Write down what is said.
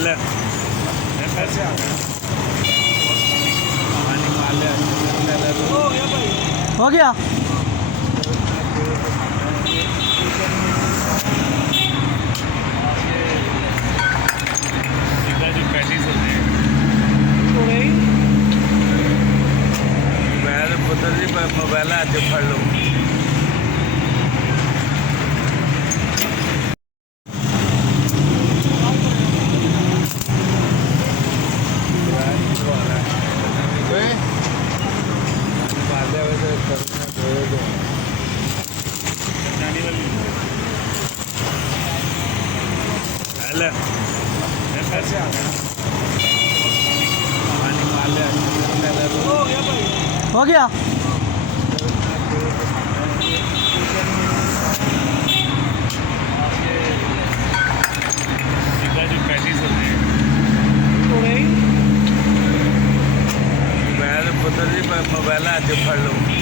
ले पैसे आ गए पानी मार ले हो गया जो पैंतीस होते हैं मैं पुत्र जी मोबाइल हाथ च फड़ लो पैसे आ गए पानी मार ले हो गया जो पैंतीस होते हैं मैं पुत्र जी मोबाइल हाथ च फड़ लो